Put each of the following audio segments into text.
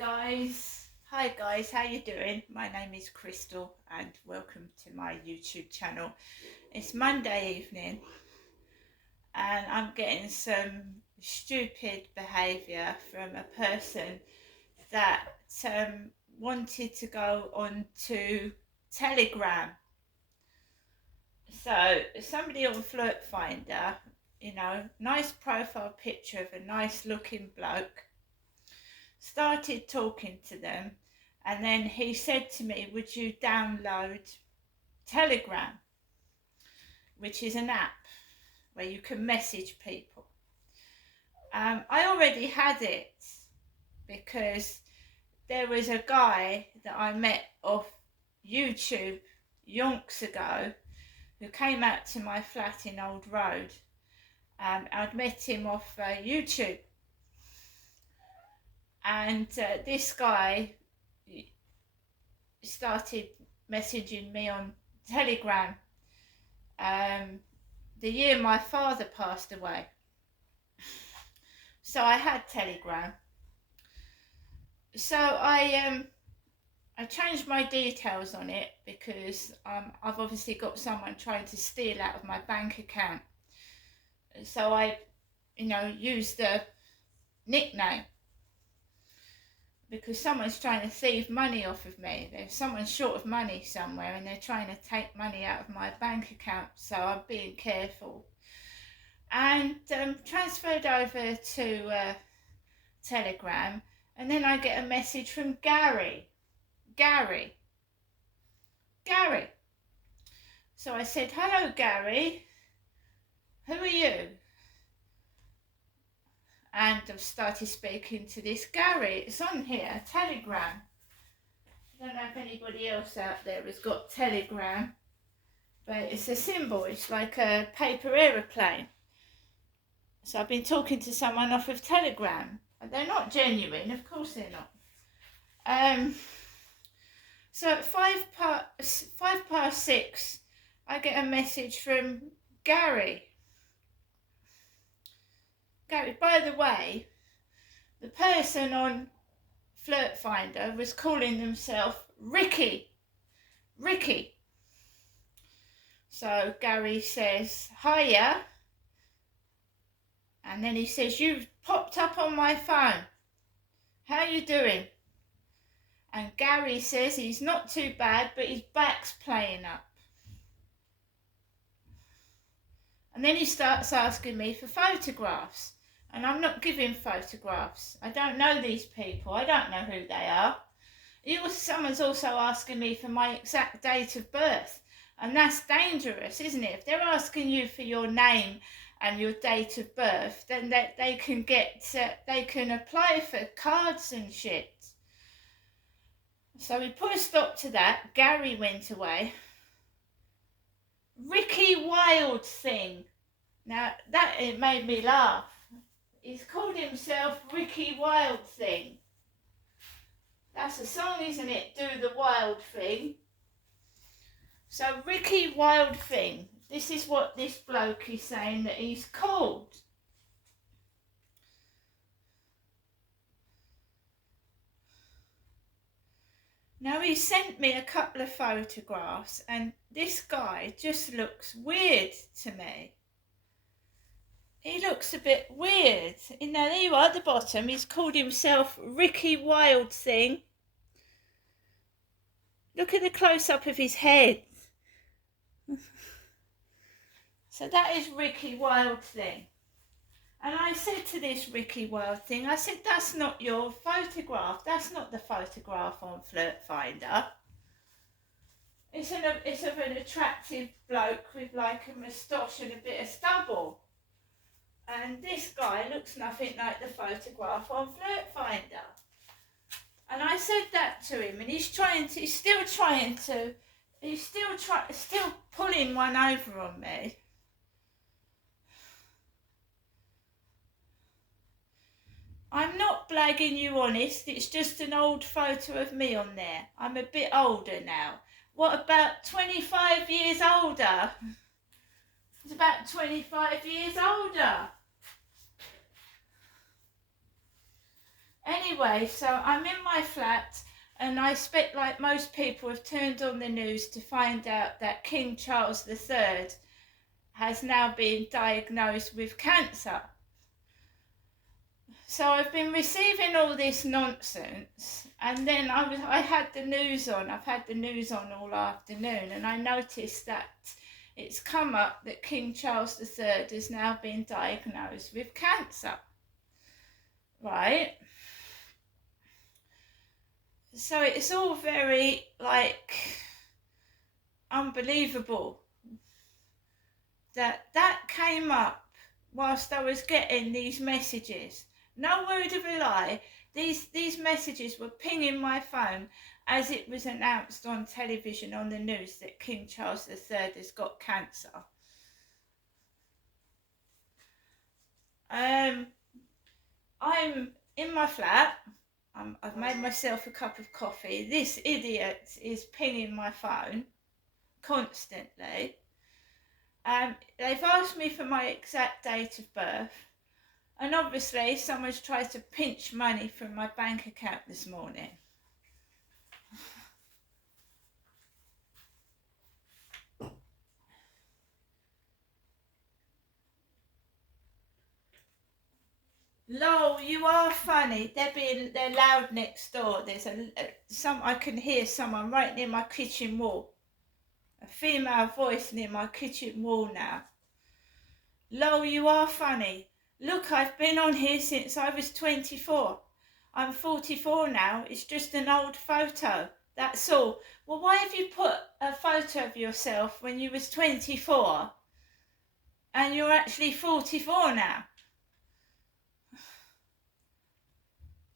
Hi guys, how you doing? My name is Crystal and welcome to my YouTube channel. It's Monday evening and I'm getting some stupid behaviour from a person that wanted to go on to Telegram. So somebody on Flirt Finder, nice profile picture of a nice looking bloke, started talking to them, and then he said to me, would you download Telegram, which is an app where you can message people. I already had it because there was a guy that I met off YouTube yonks ago who came out to my flat in Old Road. I'd met him off YouTube, and this guy started messaging me on Telegram the year my father passed away. So I had Telegram. So I changed my details on it because I've obviously got someone trying to steal out of my bank account. So I, used the nickname because someone's trying to thieve money off of me. There's someone short of money somewhere and they're trying to take money out of my bank account, so I'm being careful. And transferred over to Telegram, and then I get a message from Gary. So I said, hello Gary, who are you? And I've started speaking to this Gary. It's on here, Telegram. I don't know if anybody else out there has got Telegram, but it's a symbol. It's like a paper aeroplane. So I've been talking to someone off of Telegram. They're not genuine, of course they're not. So at 6:05, I get a message from Gary. Gary, by the way, the person on Flirt Finder was calling themselves Ricky. So Gary says, hiya. And then he says, you've popped up on my phone. How you doing? And Gary says he's not too bad, but his back's playing up. And then he starts asking me for photographs. And I'm not giving photographs. I don't know these people. I don't know who they are. Someone's also asking me for my exact date of birth. And that's dangerous, isn't it? If they're asking you for your name and your date of birth, then they can apply for cards and shit. So we put a stop to that. Gary went away. Ricky Wild Thing. Now it made me laugh. He's called himself Ricky Wild Thing. That's a song, isn't it? Do the Wild Thing. So Ricky Wild Thing. This is what this bloke is saying that he's called. Now he sent me a couple of photographs and this guy just looks weird to me. He looks a bit weird. There you are at the bottom. He's called himself Ricky Wild Thing. Look at the close-up of his head. So that is Ricky Wild Thing. And I said to this Ricky Wild Thing, I said, that's not your photograph. That's not the photograph on Flirt Finder. It's of an attractive bloke with like a moustache and a bit of stubble. And this guy looks nothing like the photograph on Flirt Finder. And I said that to him, and he's still pulling one over on me. I'm not blagging you, honest. It's just an old photo of me on there. I'm a bit older now. What, about 25 years older? It's about 25 years older. Anyway, anyway, so I'm in my flat, and I expect, like most people, have turned on the news to find out that King Charles III has now been diagnosed with cancer. So I've been receiving all this nonsense, and then I had the news on. I've had the news on all afternoon, and I noticed that it's come up that King Charles III has now been diagnosed with cancer. Right? So it's all very, like, unbelievable that came up whilst I was getting these messages. No word of a lie. These messages were pinging my phone as it was announced on television, on the news, that King Charles III has got cancer. I'm in my flat. I've made myself a cup of coffee. This idiot is pinging my phone constantly. They've asked me for my exact date of birth. And obviously someone's tried to pinch money from my bank account this morning. Lol, you are funny. They're loud next door. There's I can hear someone right near my kitchen wall. A female voice near my kitchen wall now. Lol, you are funny. Look, I've been on here since I was 24. I'm 44 now. It's just an old photo. That's all. Well, why have you put a photo of yourself when you was 24 and you're actually 44 now?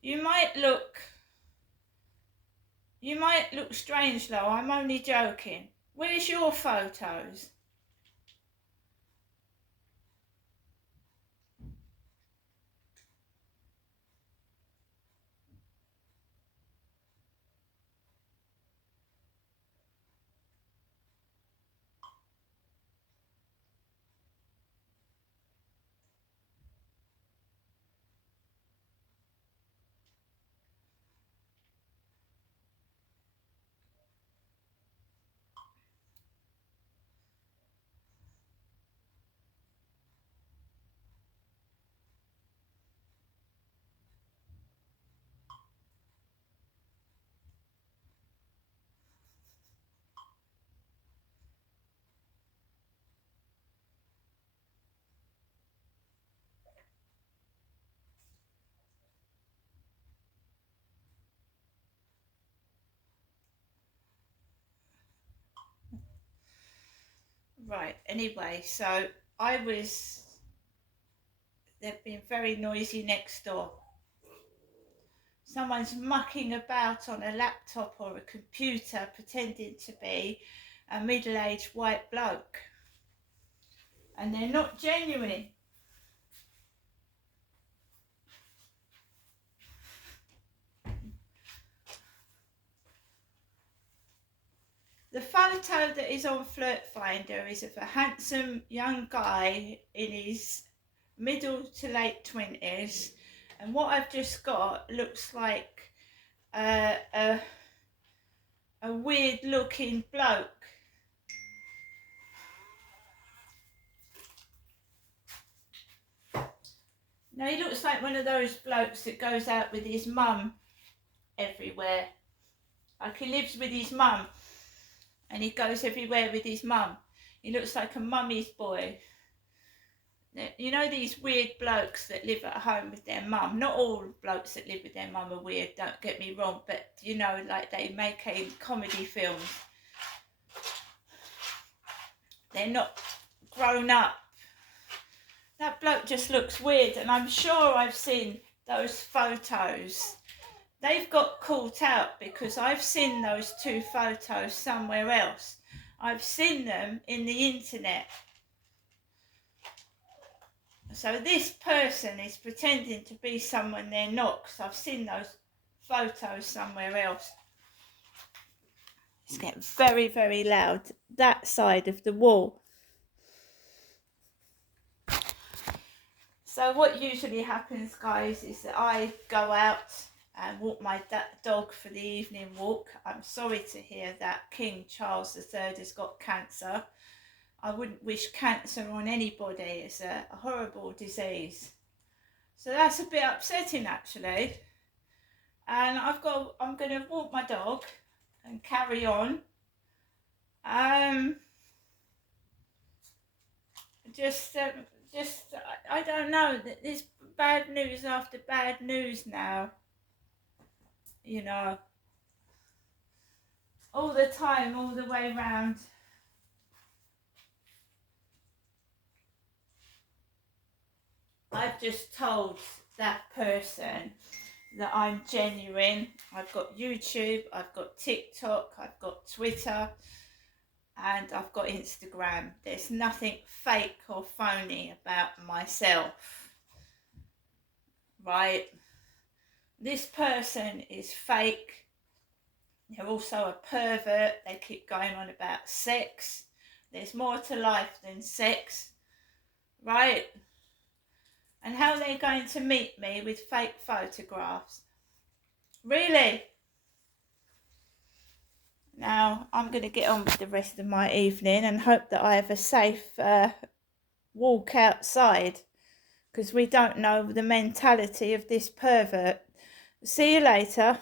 You might look strange though. I'm only joking. Where's your photos? Right, anyway, so they've been very noisy next door. Someone's mucking about on a laptop or a computer pretending to be a middle-aged white bloke. And they're not genuine. The photo that is on Flirt Finder is of a handsome young guy in his middle to late 20s, and what I've just got looks like a weird looking bloke. Now he looks like one of those blokes that goes out with his mum everywhere. Like he lives with his mum and he goes everywhere with his mum. He looks like a mummy's boy. You know these weird blokes that live at home with their mum? Not all blokes that live with their mum are weird, don't get me wrong, but you know, like they make comedy films. They're not grown up. That bloke just looks weird, and I'm sure I've seen those photos. They've got caught out because I've seen those two photos somewhere else. I've seen them in the internet. So this person is pretending to be someone they're not, because I've seen those photos somewhere else. It's getting very, very loud, that side of the wall. So what usually happens, guys, is that I go out and walk my dog for the evening walk. I'm sorry to hear that King Charles III has got cancer. I wouldn't wish cancer on anybody. It's a horrible disease. So that's a bit upsetting actually. And I'm going to walk my dog and carry on. I don't know. There's bad news after bad news now. You know, all the time, all the way round. I've just told that person that I'm genuine. I've got YouTube, I've got TikTok, I've got Twitter, and I've got Instagram. There's nothing fake or phony about myself, right? This person is fake. They're also a pervert. They keep going on about sex. There's more to life than sex, right? And how are they going to meet me with fake photographs? Really? Now, I'm going to get on with the rest of my evening and hope that I have a safe walk outside, because we don't know the mentality of this pervert. See you later.